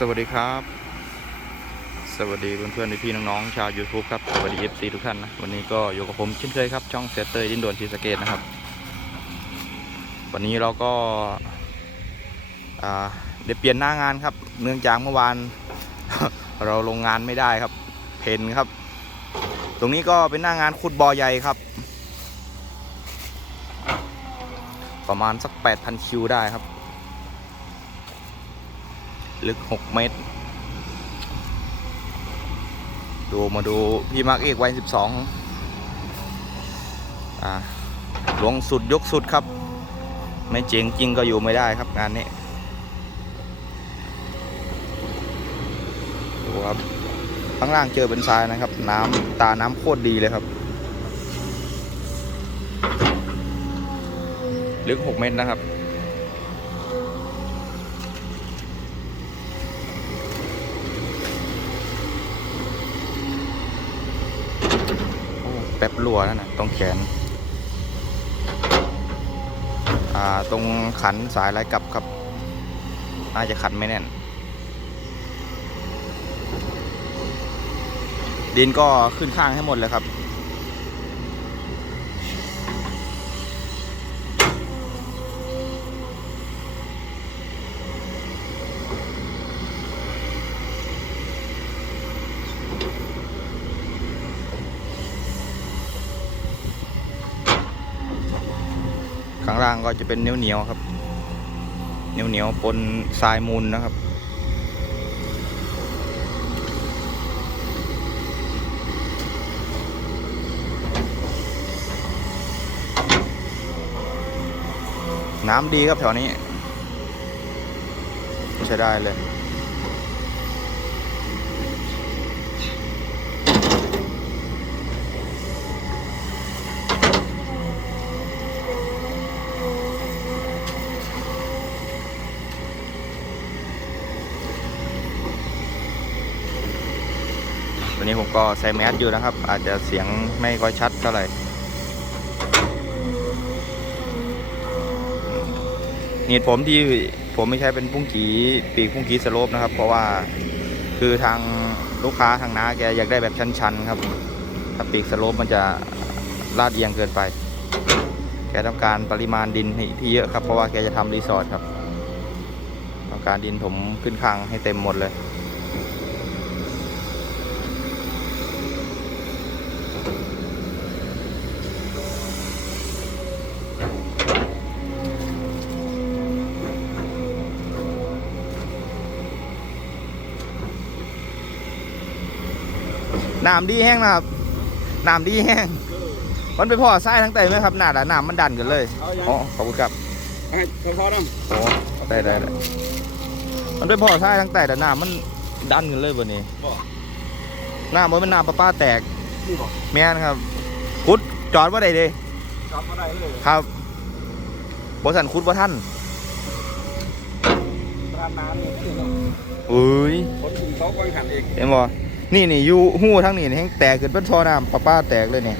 สวัสดีครับ สวัสดีเพื่อนๆพี่ๆน้องๆชาว YouTube ครับ สวัสดี FC ทุกท่านนะ วันนี้ก็อยู่กับผมเช่นเคยครับ ช่องเซตเตอร์ดินด่วนทีสเกตนะครับ วันนี้เราก็อ่าเดี๋ยวเปลี่ยนหน้างานครับ เนื่องจากเมื่อวาน เราลงงานไม่ได้ครับ เพนครับ ตรงนี้ก็เป็นหน้างานขุดบ่อใหญ่ครับ ประมาณสัก 8,000 คิวได้ครับ ลึก 6 เมตร ดูมาดูพี่มาร์กเอกวัย 12อ่าลวงสุดยกสุดครับ ไม่เจ๋งจริงก็อยู่ไม่ได้ครับงานนี้ดูครับข้างล่างเจอเป็นทรายนะครับ น้ำตาน้ำโคตรดีเลยครับ ลึก 6 เมตรนะครับ แป๊บรั่วนั่นนะตรงแขน อ่า ตรงขันสายไรกลับครับ น่าจะขันไม่แน่น ดินก็ขึ้นข้างให้หมดเลยครับ ข้างล่าง ก็จะเป็นเหนียวเหนียวครับ เหนียวเหนียวปนทรายมูลนะครับ น้ำดีครับแถวนี้ใช้ได้เลย วันนี้ผมก็ใส่แมสอยู่นะครับ อาจจะเสียงไม่ค่อยชัดเท่าไหร่เหตุผมที่ผมไม่ใช้เป็นพุ่งกีปีกพุ่งกีสโลปนะครับ เพราะว่าคือทางลูกค้าทางน้าแกอยากได้แบบชันๆครับ ถ้าปีกสโลปมันจะลาดเอียงเกินไป แกต้องการปริมาณดินที่เยอะครับ เพราะว่าแกจะทำรีสอร์ทครับ ต้องการดินผมขึ้นข้างให้เต็มหมดเลย น้ำดีแห้งนะครับน้ำดีแห้งมันไปพ่อไส้ทั้งไตไหมครับหน้าด่าน้ำมันดันกันเลยเอายังอ๋อขอบคุณครับให้พอๆน้โอ้ได้ได้ได้มันไปพ่อไส้ทั้งไตแต่น้ำมันดันกันเลยบนนี้ำบ่น้ำมันเป็นน้ำประป้าแตกนี่บ่แม่นครับคุดจอดว่าได้เด้กลับมาได้เลยครับบริษัทคุดว่าท่านร้านน้ำนี่นี่เนาะเอ้ยคนกลุ่มโต๊ะวางหันอีกเห็นบ่ นี่นี่อยู่หู้ทั้งนี่แห้งแตกเกิดเป็นท่อน้ำประป้าแตกเลยเนี่ย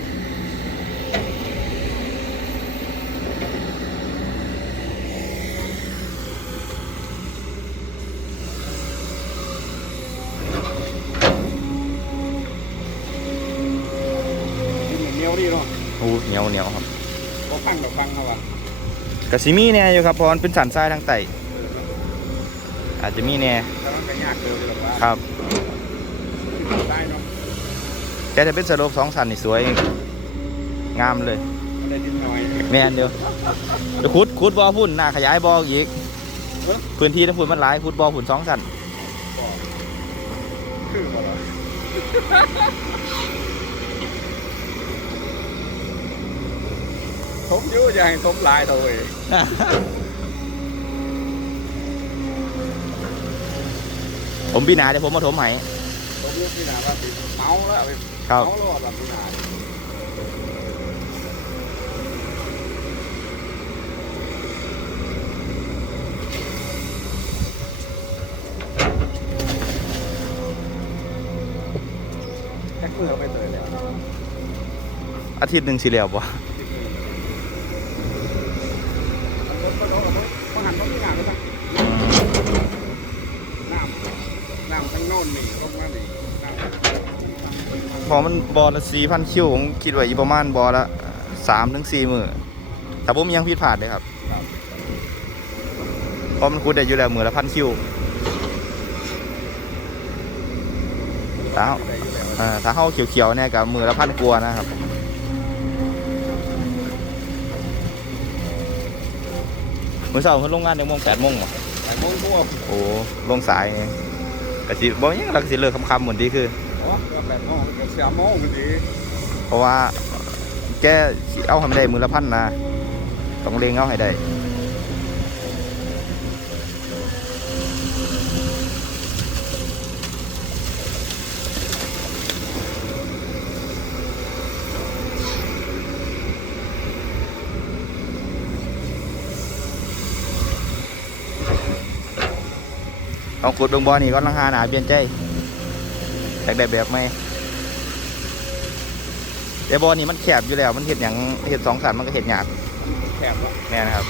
ดินเหนียวดีเนาะโอ้เหนียวเหนียวครับก็ฟังกับฟังเอาว่ะกะซิมีเนี่ยอยู่ครับเพราะมันเป็นสันทรายทั้งไตอาจจะมีแน่แต่มันก็ยากเกินเลยหรอกว่าครับ ได้เนาะแต่ถ้าเป็นสโลปสองสันนี่สวยงามเลยมันได้ดินหน่อยแม่นเดียวเดี๋ยวขุดขุดบ่อพุ่นหน้าขยายบ่ออีกพื้นที่ทั้งพุ่นมันหลายขุดบ่อพุ่นสองสันคือบ่ล่ะทมอยู่อย่าให้ทมหลายเท่าเว้ยผมปีหนาเดี๋ยวผมมาถมให้ ทมอยู่ที่หนาว่าสิเมาแล้วไปครับเมาแล้วแบบที่หนาแท็กมือเอาไปเลยแล้วอาทิตย์หนึ่งสิแล้วบ่ มันรถก็โดนเอาไว้เพราะหันรถที่หนาไปทางน้ำ น้ำทั้ง โน่นนี่ลงมานี่น้ำพอมันบอละสี่พันคิวผมคิดว่าอยู่ประมาณบอละสามถึงสี่มือแต่ผมยังผิดพลาดเลยครับครับเพราะมันคูดได้อยู่แล้วมือละพันคิวถ้าเฮาได้อยู่แล้วเอ่อถ้าเฮาเขียวๆเนี่ยกับมือละพันกลัวานะครับมื่อเช้าเพิ่นลงงานในโมงแปดโมงบ่แต่โมงทั่วโอ้ลงสายไง กะสิบ่ยังหลักสิเลิกคำๆเหมือนที่คือโอ้ก็แปดโมงก็สามโมงพอดีเพราะว่าแกสิเอาให้มันได้มือละพันนะต้องเล็งเอาให้ได้ ต้องขุดเบิ่งบ่อนี่ก็ลังหาหนาเปลี่ยนใจอยากได้แบบไหมแต่บ่อนี่มันแคบอยู่แล้ว มันเห็ดอย่างเห็ดสองสันมันก็เห็ดยากแคบวะแน่นะครับ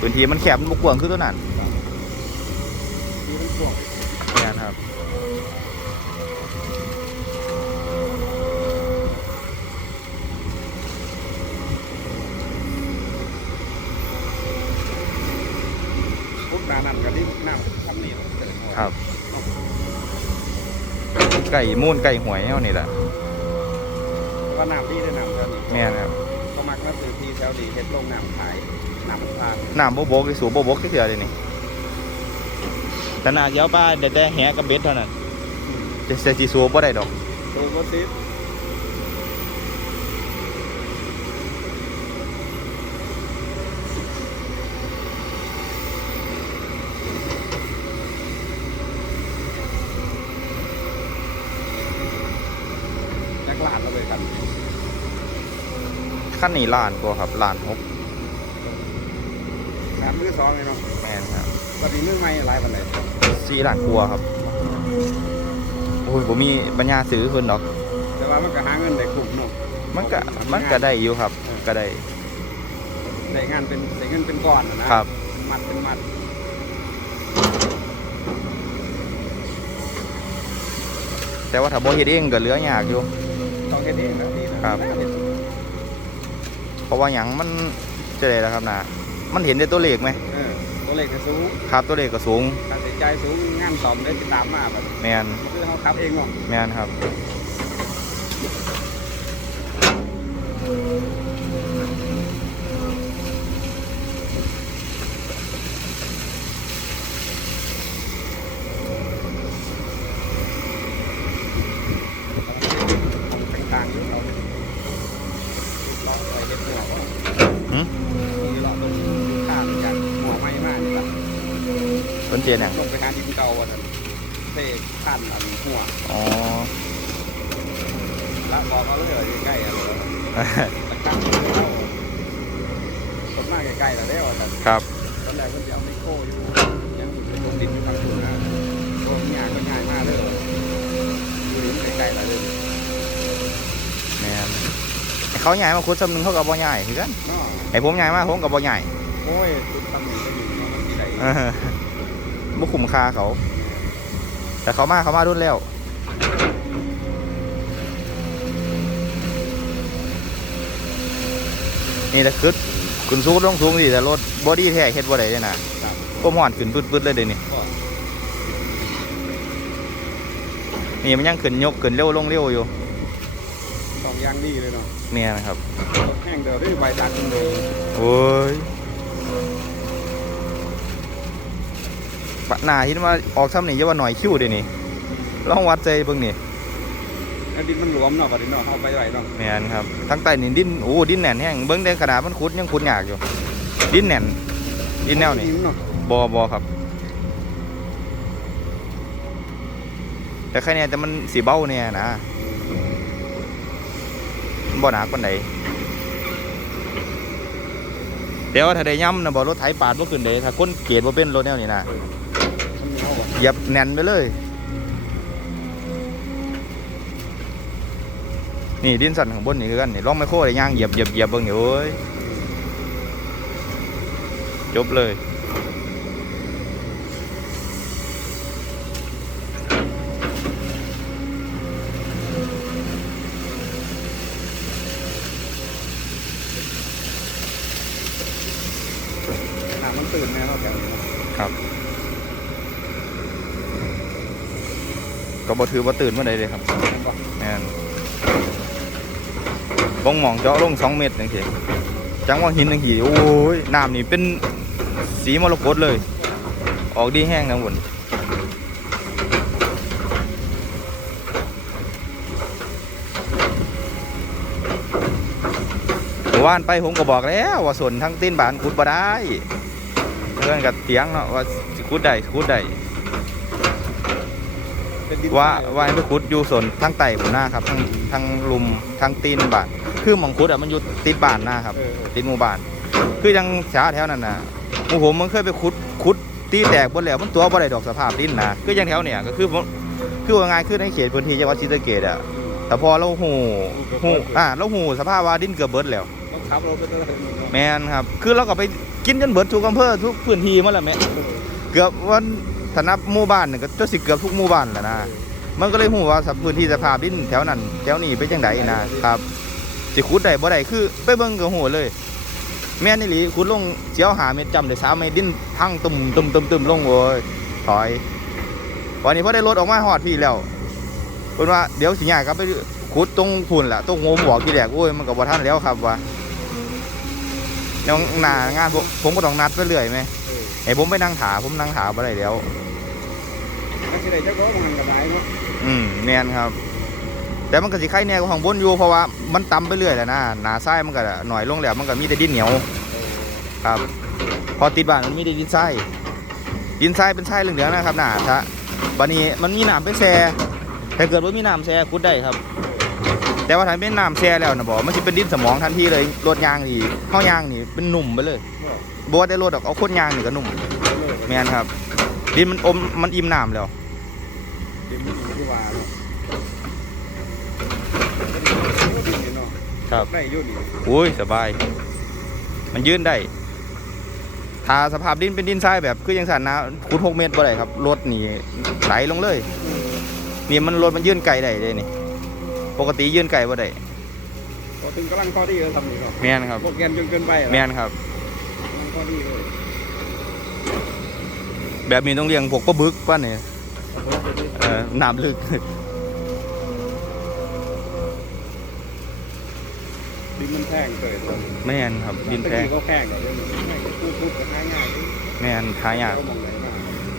พื้นที่มันแคบมันบกว้างคือตัวนั้นคือมันช่วงแน่นะครับปุ๊บนานั่นก็ดิ้นน้ำทำนี่เสร็จหมด ครับ ไก่มูนไก่หวยเอานี่แหละว่าน้ำดีได้น้ำเท่านี้แม่นะครับก็มักมาซื้อที่แถวดีเฮ็ดโรงน้ำขายน้ำมันพานน้ำโบโบกสูบโบโบกเถื่อเลยนี่แต่นาเจ้าป้าเดี๋ยวแต่แหกับเบ็ดเท่านั้นจะเสียสีสูบบ่ได้ดอกตัวก็ซิปนักลาดเราเลยกัน ขั้นนี้ล้านกว่าครับล้านหกน้ำมือสองเลยเนาะแม่นครับตอนนี้มือใหม่หลายปันเลยสี่ล้านกว่าครับโอ้ยผมมีปัญญาซื้อคนดอก แต่ว่ามันก็หาเงินได้คุ้มเนาะมันก็มันก็ได้อยู่ครับก็ได้ได้งานเป็นได้เงินเป็นก้อนน่ะนะครับเป็นมัดเป็นมัดแต่ว่าถ้าบ่เฮ็ดเองก็เหลือยากอยู่ต้องเฮ็ดเองนะดีนะครับน่า เฮ็ดเพราะว่าหยังมันจะได้แล้วครับนะมันเห็นในตัวเลขไหมเออตัวเลขก็สูงครับตัวเลขก็สูงค่าใช้จ่ายสูงงานซ่อมได้ติดตามมาแบบแมนคือเขาขับเองเนาะแมนครับ เป็นทางอยู่เราเราไปเฮ็ดหัวว่า หืม มีเราตรงข้ามจากหัวไม้มากนี่ล่ะ ต้นเจียนอย่างลงไปหาดินเก่าอะนั่นเตะข้ามอันหัวอ๋อ ละบอกเขาเลยว่าใกล้ๆอะตะข้ามเข้าต้นมากใกล้ๆแล้วเด้อแต่ครับ ตอนแรกเพิ่นจะเอาไมโครอยู่ยังไปลงดินอยู่ทางสุดนะโอ้ยากก็ง่ายมากเลยอยู่ดินใกล้ๆแล้วเลยแมนเขาใหญ่มาคุดซ้ำหนึงเขากับบ่ใหญ่คือกันเนาะไอ้ผมใหญ่มากผมกับบ่ใหญ่โอ้ยจุดตำหนิจะอยู่เนาะมันที่ใดเออ บ่คุ้มค่าเขา แต่เขามาเขามารุ่นแล้วนี่แหละคือคุณสูงลงสูงดิแต่รถบอดี้แท้เฮ็ดบ่ได้เลยนะครับก็ห่อนขึ้นปึ๊ดๆเลยเดี๋ยวนี้ก็นี่มันยังขึ้นยกขึ้นเร็วลงเร็วอยู่สองอย่างดีเลยเนาะเนี่ยนะครับแห้งเดี๋ยวด้วยใบตาขึ้นเลยโอ้ย หน้าที่มาออกซ้ำนี่เยาว่าหน่อยคิ้วเดี๋ยวนี้ลองวัดใจเบิ่งนี่แล้วดินมันหลวมเนาะบัดนี้เนาะเอาไปไหวเนาะแม่นครับทั้งใต้นี่ดินโอ้ดินแหน่นแห้งเบิ่งได้ขนาดมันขุดยังขุดยากอยู่ ดินแหน่นดินแนวนี่เนาะบอบอครับ แต่แค่เนี้แต่มันสีเบ้าเนี่ยนะมันบ่หนาปานใดเดี๋ยวถ้าได้ย่ำนะบ่รถไถปาดบ่ขึ้นเด้ถ้าก้นเกียดบ่เป็นรถแนวนี้นะมัน หยียบแน่นไปเลย นี่ดินสันของบนนี่คือกันนี่ร่องไมโครได้ย่างเหยียบเหยียบเหยียบเบิ่งอยู่เอ้ยจบเลยมันตื่นแน่นอนครับ ก็บ่ถือบ่ตื่นเมื่อใดเลยครับนบ่แม่นบ้องหมองเจาะลงสองเมตรจังซี่จังว่าหินจังซี่โอ้ยน้ำนี่เป็นสีมรกตเลย ออกดีแห้งนะบุญเมื่านไปผมก็บอกแล้ว ว่าส่วนทั้งตีนบานขุดบ่ได้เพื่อนกับเตียงเนาะว่าขุดได้ขุดได้ เป็นดินว่าว่าให้ไปขุดอยู่ส่วนทั้งไต่ผมหน้าครับทั้งทั้งลุมทั้งตีนบานคือหมองขุดอะมันอยู่ติดบ้านหน้าครับ เออติดหมู่บ้าน คือยังชาแถวนั้นน่ะหมู่ผมมันเคยไปขุดขุดตีแตกบนแล้วมันตัวบ่ได้ดอกสภาพดินนะคือยังแถวเนี่ยก็คือผมคือว่าไงายคือในเขตพื้นที่จังหวัดศรีสะเกษอะ แต่พอเราหูหูอ่าเราหูสภาพว่าดินเกือบเบิดแล้ว ต้องขับรถไปตลอดแมนครับ คือเราก็ไปกินจนเบิดทุกอำเภอทุกพื้นที่หมาแล้วแม่เกือบวัน ถ้านับหมู่บ้านนี่ก็จะสิเกือบทุกหมู่บ้านแล้วนะมันก็เลยหูว่าสพื้นที่สภาพดินแถวนั้นแถวนี้เป็นจังไดนะครับสิขุดได้บ่ได้คือไปเบิ่งก็หูเลย แม่นอี่หลีขุดลงเจียวหาเม็ดจำได้สามเม็ดดินพังตุ่มตุ่มตุ่มตุ่มลงโว้ยถอยวันนี้พอได้รถออกมาฮอดพี่แล้วเพิ่นว่าเดี๋ยวสิย้ายกลับไปขุดตรงพุ่นแหละตรงโงมบอกที่แรกโอ้ยมันก็บ่ทันแล้วครับว่าแล้วหนางานผมก็ต้องนัดไปเรื่อยไหมเออให้ผมไปนั่งถาผมนั่งถาบ่ได้แล้ว มันสิได้จักรถมันก็ไดเนาะอืมแมนครับ แต่มันก็สิไข่แน่กว่าของบนอยู่เพราะว่ามันต่ำไปเรื่อยแหล้วนะหนาทรายมันก็หน่อยลงแล้วมันก็มีแต่ดินเหนียวครับ พอติดบ้านมันมีแต่ดินทรายดินทรายเป็นทรายเหลืองๆนะครับหนาทะบันนี้มันมีหน้ำเป็นแซ่ถ้าเกิดว่ามีหน้ำแซ่ขุดได้ครับ แต่ว่าถ้าเป็นน้ำแซ่แล้วนะบอกมันจะเป็นดินสมองทันทีเลยรถยางนี่ข้ายางนี่เป็นหนุ่มไปเลยบได้รถดอกเอาโคนยางนี่ก็หนุ่มแมนครับ ดินมันอมมันอิ่มน้ำแล้วดินมันอยู่ที่ว่าเนาะดินเนาะครับได้อยู่นี่อุ้ยสบาย มันยืนได้ถ้าสภาพดินเป็นดินทรายแบบคือยังสันนะขุดหกเมตรบ่ได้ครับรถนี่ไหลลงเลยนี่มันรถมันยื่นไกลได้เลยนี่ปกติยื่นไกลบ่ได้พอถึงกำลังพอดีเลยทำนี่เนาะแม่นครับพวกแกนจนเกินไปอะแม่นครับกำลังพอดีเลย แบบนี้ต้องเลี้ยงพวกปลาบึกป่ะเนี่ยเอาไปเลยเออน้ำลึกดินมันแพงเกิดเลยแม่นครับดินแพงตะกี้ก็แพงเลยเดี๋ยวนี้ไม่พูดพูดกันง่ายๆดิแม่นหายากเขามองไหนมา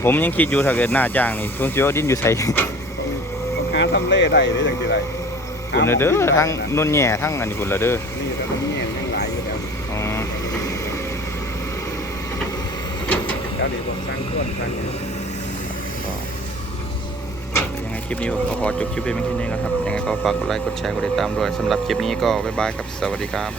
ผมยังคิดอยู่ถ้าเกิดหน้าจ้างนี่ช่วงเชียวาดินอยู่ใส่ต้องหาทำเล่ได้หรืออย่างที่ไรคุณละเด้อทั้งนุ่นแง่ทั้งอันนี้คุณละเด้อนี่แต่ตรงนี้ยังหลายอยู่แล้ว อ๋อ แล้วเดี๋ยวผมสร้างต้นสร้างเนี่ยก็ยังไงคลิปนี้ก็ขอจบคลิปไปเป็นที่นี้นะครับ ยังไงก็ฝากกดไลค์กดแชร์กดติดตามด้วยสำหรับคลิปนี้ก็บ๊ายบายครับ สวัสดีครับ